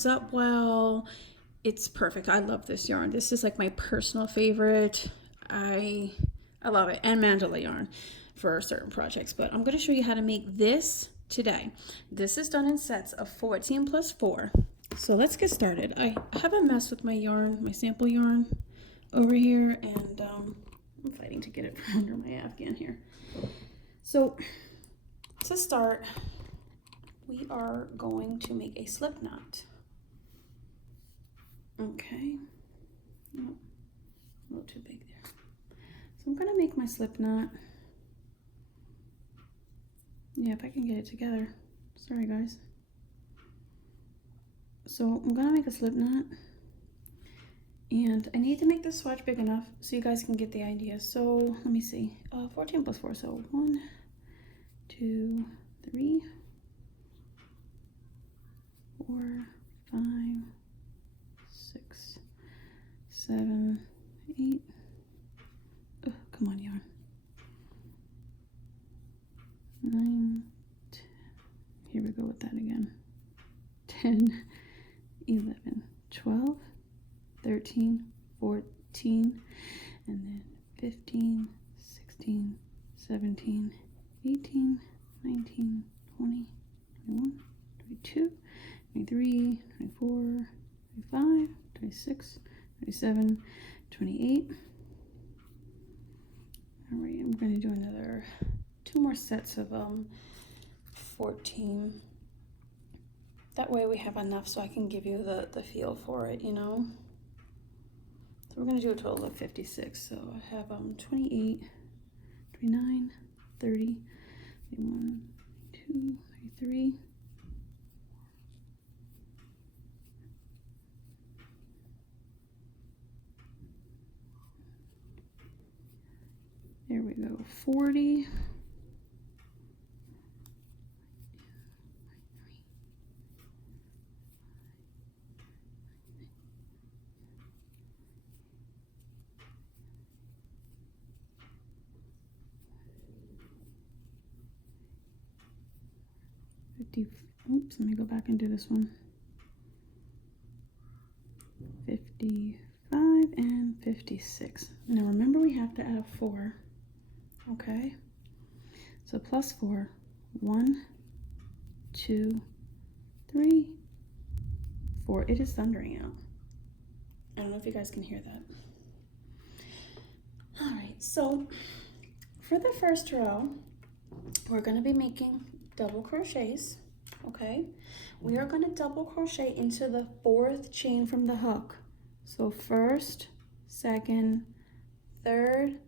ties up well. It's perfect. I love this yarn. This is like my personal favorite. I love it. And mandala yarn for certain projects. But I'm going to show you how to make this today. This is done in sets of 14 plus 4. So let's get started. I have a mess with my yarn, my sample yarn over here, and I'm fighting to get it from under my Afghan here. So to start, we are going to make a slip knot. Okay, nope, a little too big there. So I'm gonna make my slip knot. Yeah, if I can get it together. Sorry guys. So I'm gonna make a slip knot, and I need to make the swatch big enough so you guys can get the idea. So let me see, 14 plus 4, so 1, 2, 3, 4, 5, 6, 7, 8. Oh, come on, yarn. 9, 10. Here we go with that again. 10, 11, 12, 13, 14, and then 15, 16, 17, 18, 19, 20, 21, 22, 23, 24, 25, 26, 27, 28. All right, I'm going to do another 2 more sets of 14. That way we have enough so I can give you the feel for it, you know. So we're going to do a total of 56. So I have 28, 29, 30, 31, 32, 33. There we go, 40. 50, oops, let me go back and do this one. 55 and 56. Now remember we have to add a 4, okay? So plus 4, 1, 2, 3, 4. It is thundering out. I don't know if you guys can hear that. All right, so for the first row, we're gonna be making double crochets, okay? We are gonna double crochet into the 4th chain from the hook. So 1st, 2nd, 3rd,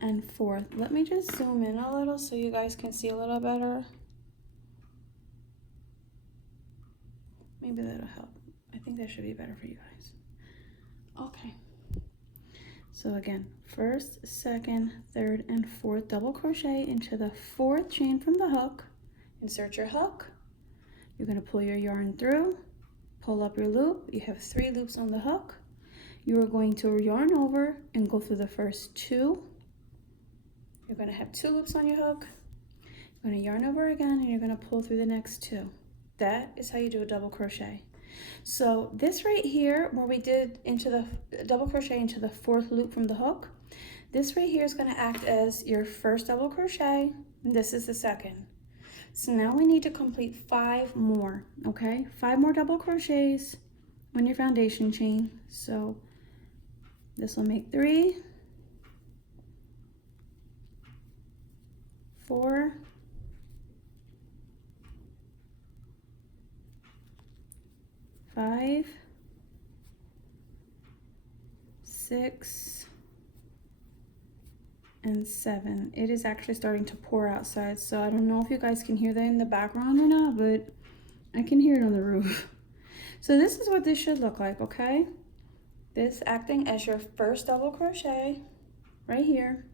and 4th. Let me just zoom in a little so you guys can see a little better. Maybe that'll help. I think that should be better for you guys. Okay. So again, 1st, 2nd, 3rd, and 4th double crochet into the 4th chain from the hook. Insert your hook. You're going to pull your yarn through, pull up your loop. You have 3 loops on the hook. You are going to yarn over and go through the first 2. You're going to have 2 loops on your hook. You're going to yarn over again, and you're going to pull through the next 2. That is how you do a double crochet. So this right here, where we did into the double crochet into the 4th loop from the hook, this right here is going to act as your first double crochet, and this is the 2nd. So now we need to complete 5 more, okay? 5 more double crochets on your foundation chain. So this will make 3, 4, 5, 6, and 7. It is actually starting to pour outside, so I don't know if you guys can hear that in the background or not, but I can hear it on the roof. So this is what this should look like, okay? This acting as your first double crochet right here.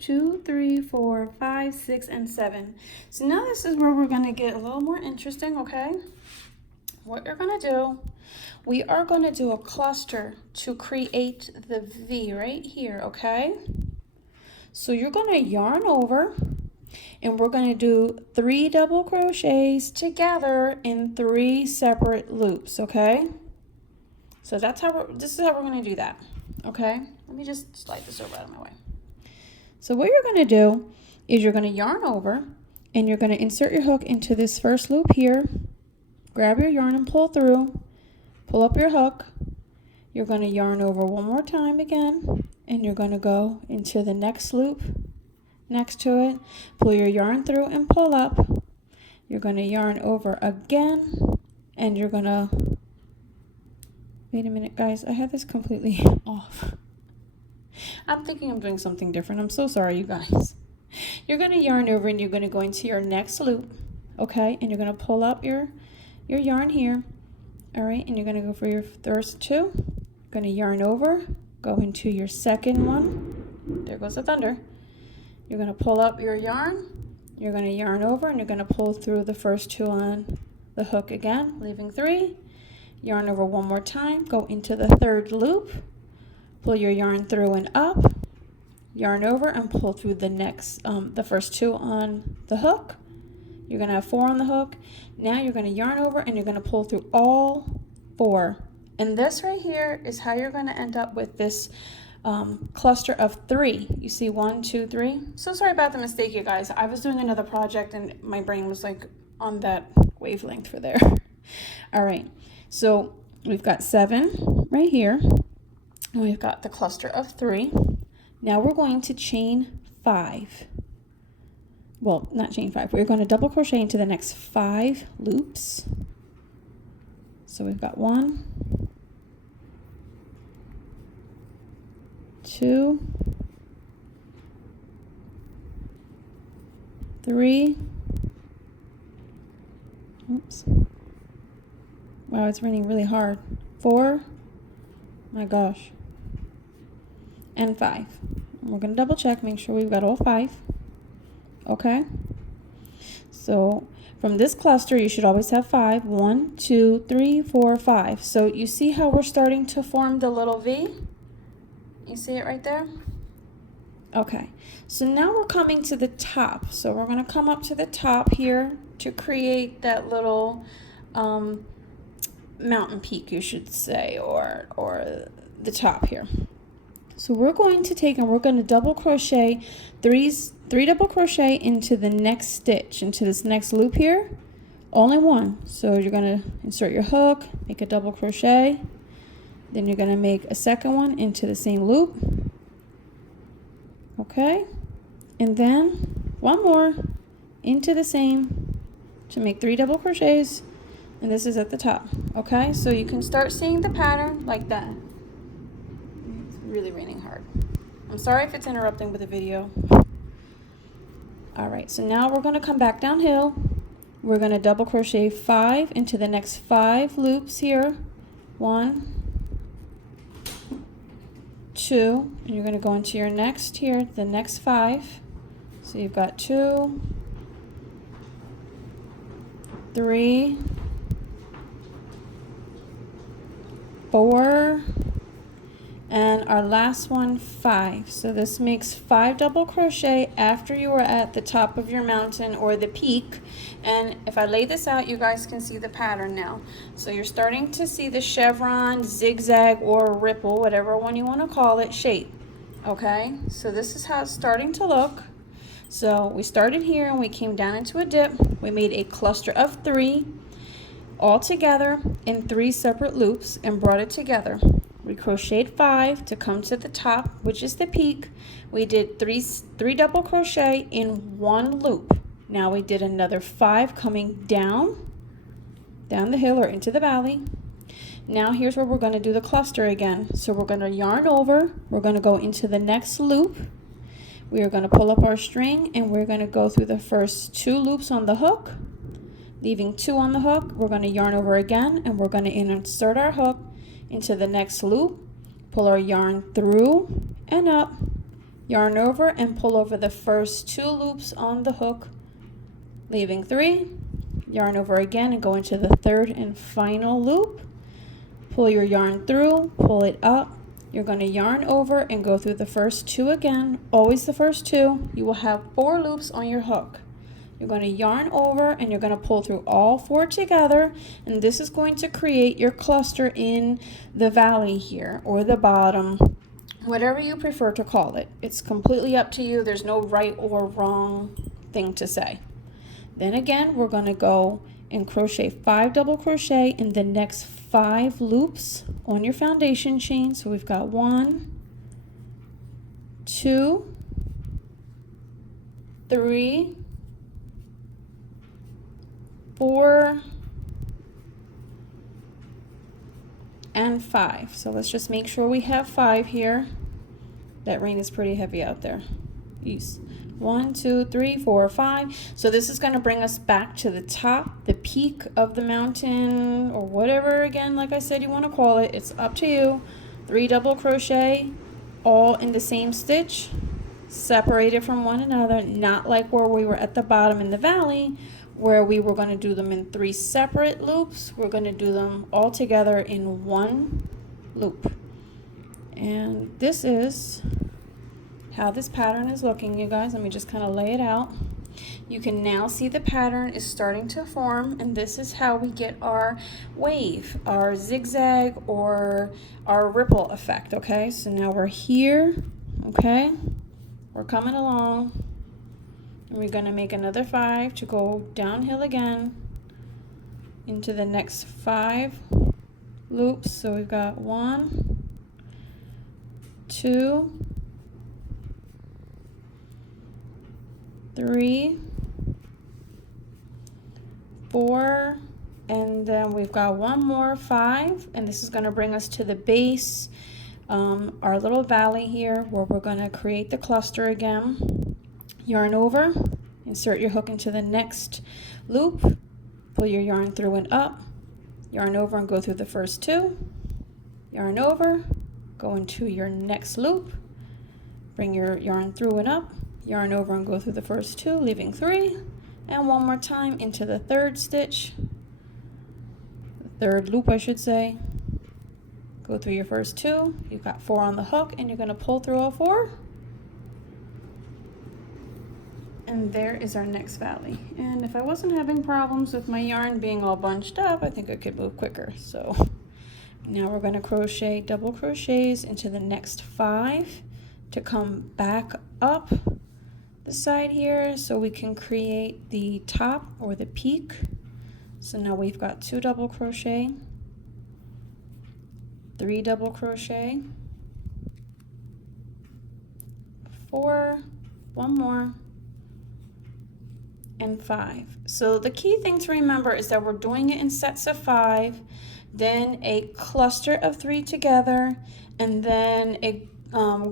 2, 3, 4, 5, 6, and 7. So now this is where we're going to get a little more interesting, okay? What you're going to do, we are going to do a cluster to create the V right here, okay? So you're going to yarn over, And we're going to do 3 double crochets together in 3 separate loops, okay? So this is how we're going to do that, okay? Let me just slide this over out of my way. So what you're going to do is you're going to yarn over, and you're going to insert your hook into this first loop here. Grab your yarn and pull through. Pull up your hook. You're going to yarn over one more time again, and you're going to go into the next loop next to it. Pull your yarn through and pull up. You're going to yarn over again, and you're going to... Wait a minute, guys. I had this completely off. I'm thinking I'm doing something different. I'm so sorry, you guys. You're going to yarn over, and you're going to go into your next loop, okay? And you're going to pull up your yarn here, all right? And you're going to go for your first 2. You're going to yarn over, go into your second one. There goes the thunder. You're going to pull up your yarn. You're going to yarn over, and you're going to pull through the first 2 on the hook again, leaving 3. Yarn over one more time, go into the third loop. Pull your yarn through and up. Yarn over and pull through the first 2 on the hook. You're going to have 4 on the hook. Now you're going to yarn over, and you're going to pull through all 4. And this right here is how you're going to end up with this cluster of 3. You see 1, 2, 3. So sorry about the mistake, you guys. I was doing another project, and my brain was like on that wavelength for there. All right. So we've got 7 right here. And we've got the cluster of 3. Now we're going to chain 5. Well, not chain 5. We're going to double crochet into the next 5 loops. So we've got 1, 2, 3. Oops. Wow, it's raining really hard. 4. My gosh. And 5. We're going to double check, make sure we've got all 5. Okay? So from this cluster, you should always have 5. 1, 2, 3, 4, 5. So you see how we're starting to form the little V? You see it right there? Okay. So now we're coming to the top. So we're going to come up to the top here to create that little mountain peak, you should say, or the top here. So we're going to take and we're going to double crochet 3 double crochet into the next stitch, into this next loop here. Only 1. So you're going to insert your hook, make a double crochet, then you're going to make a second one into the same loop. Okay, and then 1 more into the same to make 3 double crochets, and this is at the top. Okay, so you can start seeing the pattern like that. It's really raining hard. I'm sorry if it's interrupting with the video. All right, so now we're going to come back downhill. We're going to double crochet 5 into the next 5 loops here. 1, 2, and you're going to go into your next here, the next 5. So you've got 2, 3, 4, and our last one 5. So this makes 5 double crochet after you are at the top of your mountain or the peak. And if I lay this out, you guys can see the pattern now. So you're starting to see the chevron, zigzag, or ripple, whatever one you want to call it, shape. Okay, so this is how it's starting to look. So we started here and we came down into a dip. We made a cluster of 3 all together in 3 separate loops and brought it together. We crocheted 5 to come to the top, which is the peak. We did 3 double crochet in 1 loop. Now we did another 5 coming down the hill or into the valley. Now here's where we're going to do the cluster again. So we're going to yarn over. We're going to go into the next loop. We are going to pull up our string and we're going to go through the first 2 loops on the hook, leaving 2 on the hook. We're going to yarn over again and we're going to insert our hook into the next loop, pull our yarn through and up, yarn over and pull over the first 2 loops on the hook, leaving 3, yarn over again and go into the 3rd and final loop, pull your yarn through, pull it up, You're going to yarn over and go through the first 2 again, always the first 2. You will have 4 loops on your hook. You're going to yarn over and you're going to pull through all 4 together, and this is going to create your cluster in the valley here, or the bottom, whatever you prefer to call it. It's completely up to you. There's no right or wrong thing to say. Then again, we're going to go and crochet 5 double crochet in the next 5 loops on your foundation chain. So we've got 1, 2, 3, 4, and 5. So let's just make sure we have 5 here. That rain is pretty heavy out there. Yes. 1, 2, 3, 4, 5. So this is going to bring us back to the top, the peak of the mountain, or whatever, again, like I said, you want to call it. It's up to you. 3 double crochet, all in the same stitch, separated from one another, not like where we were at the bottom in the valley, where we were going to do them in 3 separate loops. We're going to do them all together in 1 loop. And this is how this pattern is looking, you guys. Let me just kind of lay it out. You can now see the pattern is starting to form, and this is how we get our wave, our zigzag, or our ripple effect. Okay, so now we're here. Okay, we're coming along, and we're going to make another 5 to go downhill again into the next 5 loops. So we've got 1, 2, 3, 4, and then we've got 1 more 5, and this is going to bring us to the base, our little valley here, where we're going to create the cluster again. Yarn over, insert your hook into the next loop, pull your yarn through and up, yarn over and go through the first 2, yarn over, go into your next loop, bring your yarn through and up, yarn over and go through the first 2, leaving 3, and 1 more time into the 3rd stitch, the 3rd loop I should say. Go through your first 2, you've got 4 on the hook, and you're going to pull through all 4, and there is our next valley. And if I wasn't having problems with my yarn being all bunched up, I think I could move quicker. So now we're going to crochet double crochets into the next 5 to come back up the side here so we can create the top or the peak. So now we've got 2 double crochet, 3 double crochet, 4, 1 more, and 5. So the key thing to remember is that we're doing it in sets of 5, then a cluster of 3 together, and then a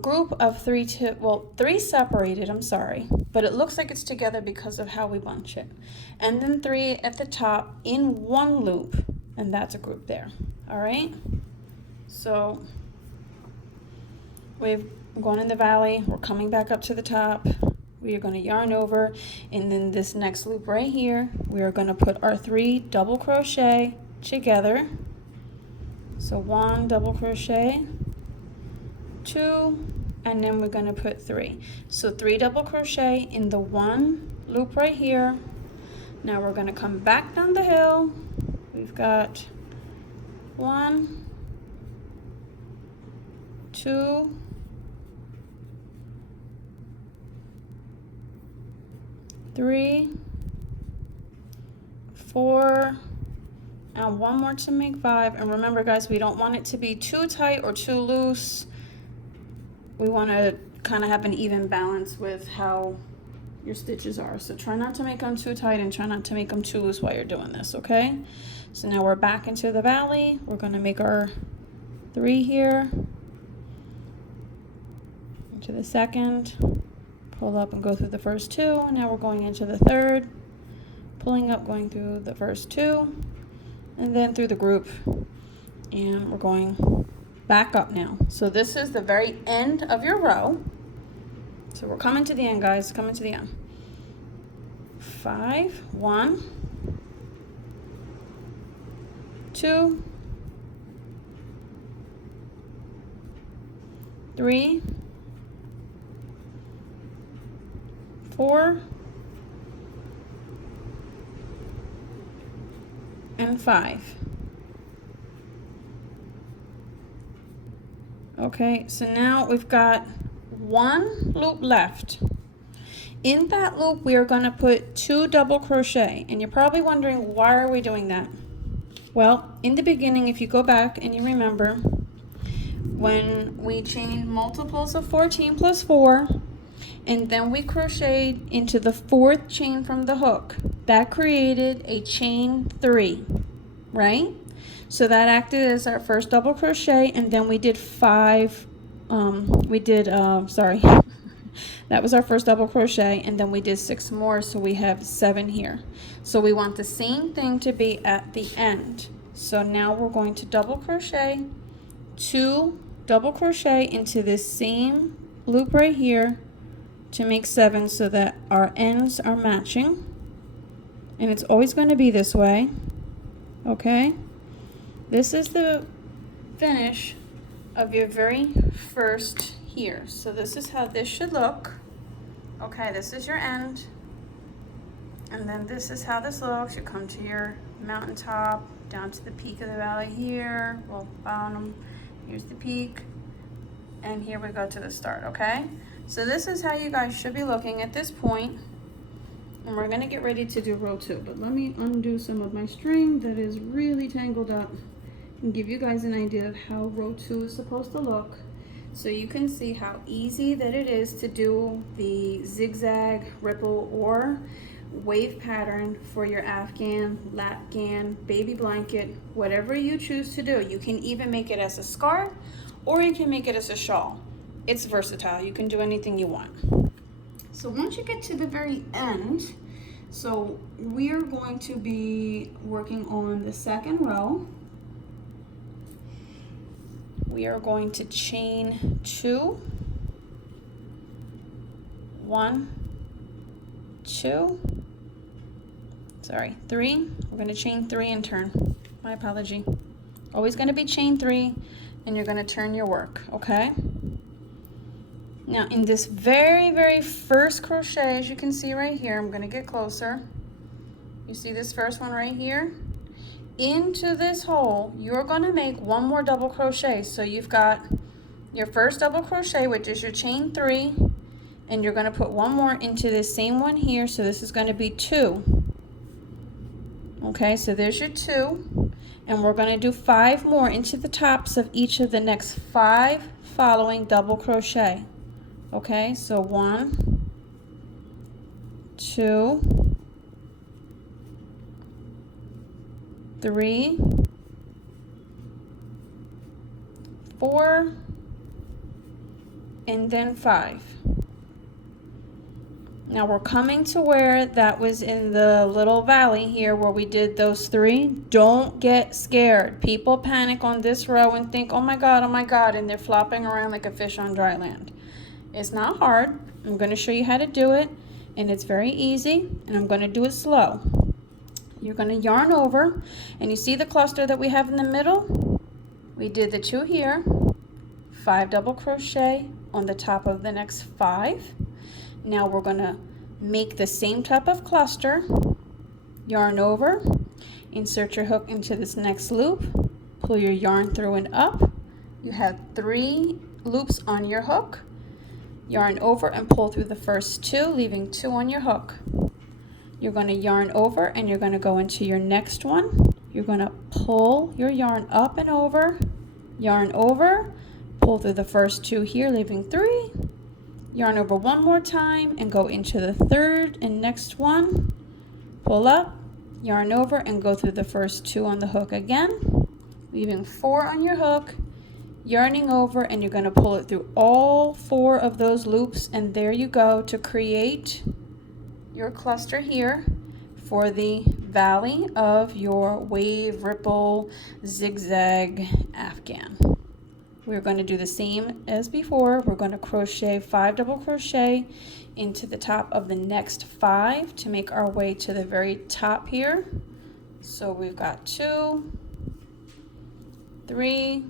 group of 3 3 separated, I'm sorry, but it looks like it's together because of how we bunch it, and then 3 at the top in 1 loop, and that's a group there. All right, so we've gone in the valley, we're coming back up to the top, we are going to yarn over, and then this next loop right here, we are going to put our 3 double crochet together. So 1 double crochet, 2, and then we're going to put 3. So 3 double crochet in the 1 loop right here. Now we're going to come back down the hill. We've got 1, 2, 3, 4, and 1 more to make 5. And remember guys, we don't want it to be too tight or too loose. We want to kind of have an even balance with how your stitches are. So try not to make them too tight and try not to make them too loose while you're doing this, okay? So now we're back into the valley. We're going to make our 3 here, into the 2nd, pull up and go through the first 2, and now we're going into the 3rd, pulling up, going through the first 2, and then through the group, and we're going back up now. So this is the very end of your row. So we're coming to the end, guys, coming to the end. 5, 1, 2, 3, 4, and 5. Okay, so now we've got one loop left. In that loop, we are going to put 2 double crochet, and you're probably wondering, why are we doing that? Well, in the beginning, if you go back and you remember, when we chained multiples of 14 plus 4, and then we crocheted into the 4th chain from the hook, that created a chain 3, right? So that acted as our first double crochet, and then we did 5, that was our first double crochet, and then we did 6 more, so we have 7 here. So we want the same thing to be at the end. So now we're going to double crochet, 2 double crochet into this same loop right here to make 7 so that our ends are matching. And it's always going to be this way, okay? This is the finish of your very first here. So this is how this should look. Okay, this is your end. And then this is how this looks. You come to your mountaintop, down to the peak of the valley here. Well, bottom, here's the peak. And here we go to the start, okay? So this is how you guys should be looking at this point. And we're gonna get ready to do row 2. But let me undo some of my string that is really tangled up and give you guys an idea of how row 2 is supposed to look. So you can see how easy that it is to do the zigzag, ripple, or wave pattern for your Afghan, Lapghan, baby blanket, whatever you choose to do. You can even make it as a scarf, or you can make it as a shawl. It's versatile. You can do anything you want. So once you get to the very end, so we are going to be working on the 2nd row. We are going to chain 2, 1, 2, 3. We're going to chain 3 and turn. My apology. Always going to be chain 3, and you're going to turn your work, okay? Now in this very, very first crochet, as you can see right here, I'm going to get closer. You see this first one right here? Into this hole, you're going to make 1 more double crochet. So you've got your first double crochet, which is your chain 3, and you're going to put 1 more into this same one here. So this is going to be 2. Okay, so there's your 2, and we're going to do 5 more into the tops of each of the next 5 following double crochet. Okay, so 1, 2, 3, 4, and then 5. Now we're coming to where that was in the little valley here where we did those 3. Don't get scared. People panic on this row and think, oh my God, and they're flopping around like a fish on dry land. It's not hard. I'm going to show you how to do it, and it's very easy, and I'm going to do it slow. You're going to yarn over, and you see the cluster that we have in the middle? We did the 2 here, 5 double crochet on the top of the next 5. Now we're going to make the same type of cluster, yarn over, insert your hook into this next loop, pull your yarn through and up. You have 3 loops on your hook, yarn over and pull through the first 2, leaving 2 on your hook. You're going to yarn over and you're going to go into your next one. You're going to pull your yarn up and over, yarn over, pull through the first 2 here, leaving 3, yarn over 1 more time and go into the 3rd and next one, pull up, yarn over and go through the first 2 on the hook again, leaving 4 on your hook, yarning over, and you're going to pull it through all 4 of those loops, and there you go to create your cluster here for the valley of your wave, ripple, zigzag Afghan. We're going to do the same as before. We're going to crochet 5 double crochet into the top of the next 5 to make our way to the very top here. So we've got 2, 3,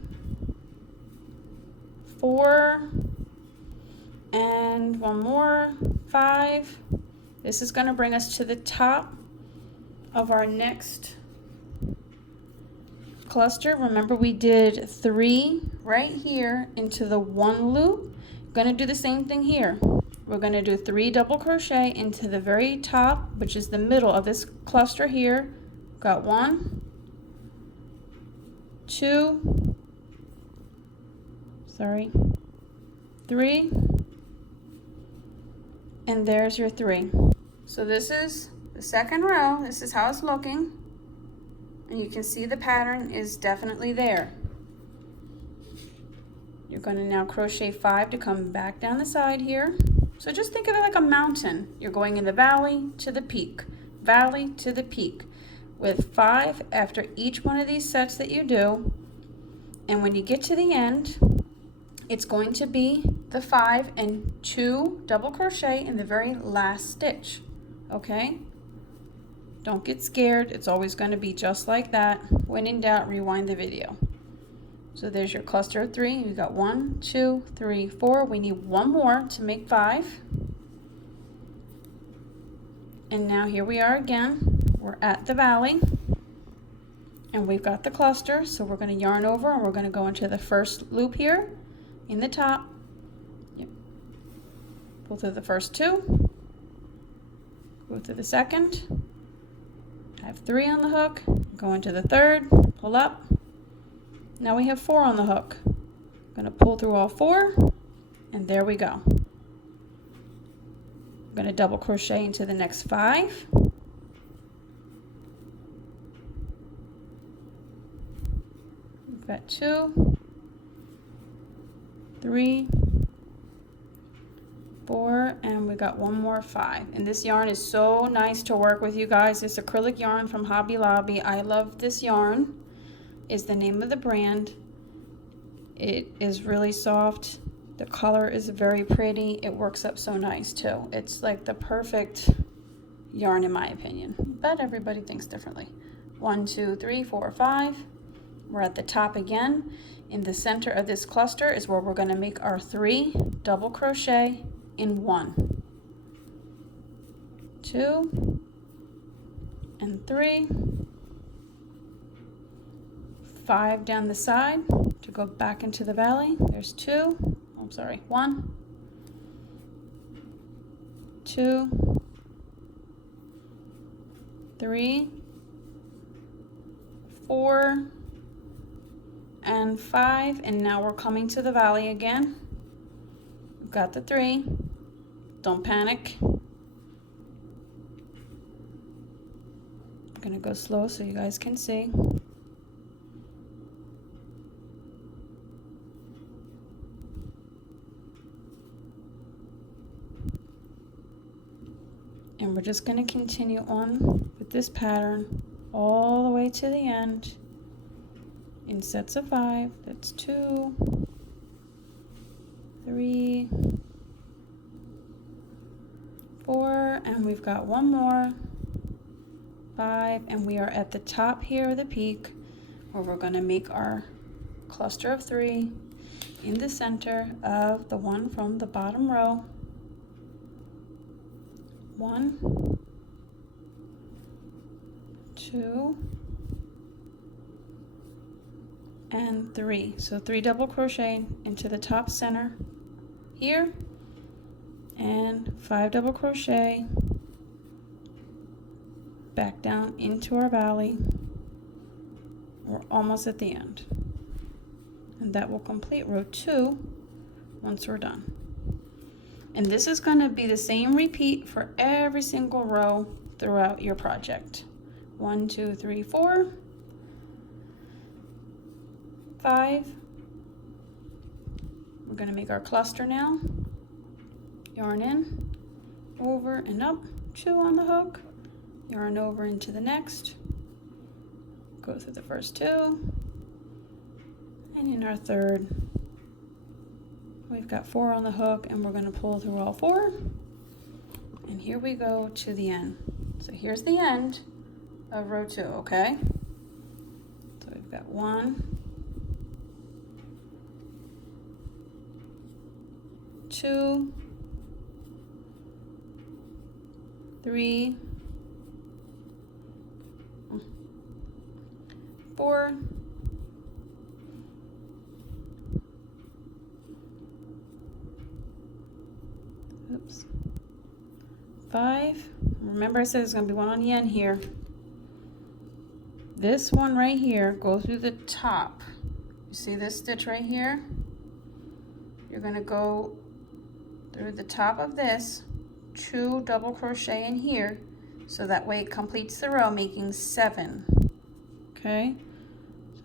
4, and one more, 5. This is going to bring us to the top of our next cluster. Remember, we did 3 right here into the 1 loop. Going to do the same thing here. We're going to do 3 double crochet into the very top, which is the middle of this cluster here. Got 1, 2, 3, and there's your 3. So this is the second row. This is how it's looking, and you can see the pattern is definitely there. You're going to now crochet 5 to come back down the side here. So just think of it like a mountain. You're going in the valley to the peak, valley to the peak, with 5 after each one of these sets that you do. And when you get to the end, it's going to be the 5 and 2 double crochet in the very last stitch. Okay? Don't get scared. It's always going to be just like that. When in doubt, rewind the video. So there's your cluster of 3. You got 1, 2, 3, 4. We need 1 more to make 5. And now here we are again. We're at the valley. And we've got the cluster. So we're going to yarn over and we're going to go into the first loop here in the top. Yep. Pull through the first 2. Go through the second. Have 3 on the hook. Go into the third. Pull up. Now we have 4 on the hook. I'm going to pull through all 4, and there we go. I'm going to double crochet into the next 5. We've got 2, 3, 4, and we got 1 more 5. And this yarn is so nice to work with, you guys. It's acrylic yarn from Hobby Lobby. I love this yarn. Is the name of the brand. It is really soft. The color is very pretty. It works up so nice too. It's like the perfect yarn in my opinion, but everybody thinks differently. 1, 2, 3, 4, 5. We're at the top again. In the center of this cluster is where we're going to make our 3 double crochet in 1, 2, and 3. 5 down the side to go back into the valley. There's 2. I'm sorry, 1, 2, 3, 4, and 5. And now we're coming to the valley again. We've got the 3. Don't panic. I'm gonna go slow so you guys can see. And we're just going to continue on with this pattern all the way to the end in sets of 5. That's 2, 3, 4, and we've got 1 more, 5, and we are at the top here, the peak, where we're going to make our cluster of 3 in the center of the one from the bottom row. 1, 2, and 3. So 3 double crochet into the top center here, and 5 double crochet back down into our valley. We're almost at the end, and that will complete row 2 once we're done. And this is going to be the same repeat for every single row throughout your project. 1, 2, 3, 4, 5. We're going to make our cluster now. Yarn in, over and up, 2 on the hook, yarn over into the next, go through the first 2, and in our third, we've got 4 on the hook, and we're going to pull through all 4, and here we go to the end. So here's the end of row 2, okay? So we've got 1, 2, 3, 4, 5. Remember I said there's going to be one on the end here. This one right here, go through the top. You see this stitch right here? You're going to go through the top of this, 2 double crochet in here, so that way it completes the row, making 7. Okay,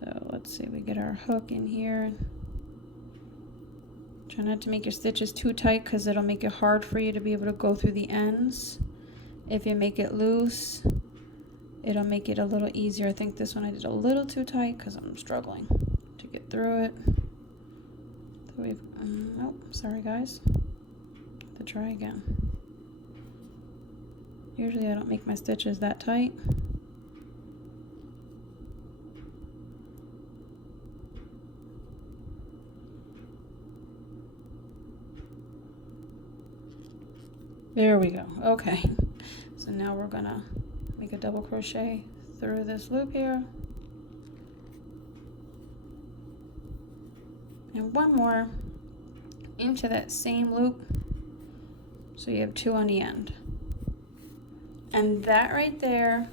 so let's see, we get our hook in here. Try not to make your stitches too tight because it'll make it hard for you to be able to go through the ends. If you make it loose, it'll make it a little easier. I think this one I did a little too tight because I'm struggling to get through it. So nope, sorry guys. To try again. Usually I don't make my stitches that tight. There we go. Okay. So now we're gonna make a double crochet through this loop here. And one more into that same loop. So you have 2 on the end. And that right there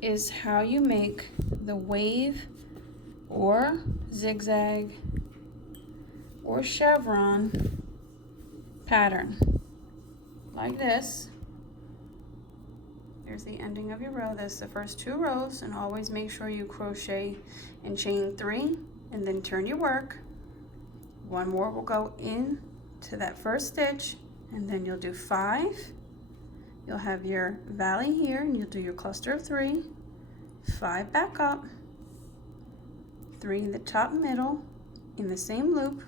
is how you make the wave or zigzag or chevron pattern. Like this. Here's the ending of your row. This is the first 2 rows, and always make sure you crochet and chain 3 and then turn your work. One more will go in to that first stitch, and then you'll do 5. You'll have your valley here, and you'll do your cluster of 3, 5 back up, 3 in the top middle in the same loop,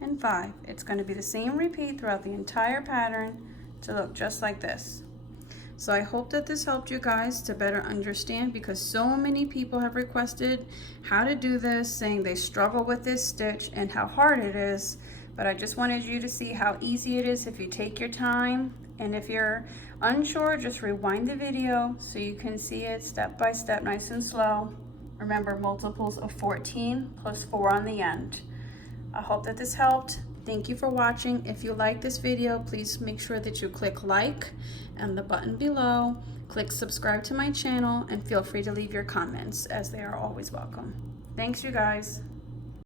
and 5. It's going to be the same repeat throughout the entire pattern to look just like this. So I hope that this helped you guys to better understand, because so many people have requested how to do this, saying they struggle with this stitch and how hard it is. But I just wanted you to see how easy it is if you take your time. And if you're unsure, just rewind the video so you can see it step by step, nice and slow. Remember, multiples of 14 plus 4 on the end. I hope that this helped. Thank you for watching. If you like this video, please make sure that you click like and the button below. Click subscribe to my channel and feel free to leave your comments, as they are always welcome. Thanks, you guys.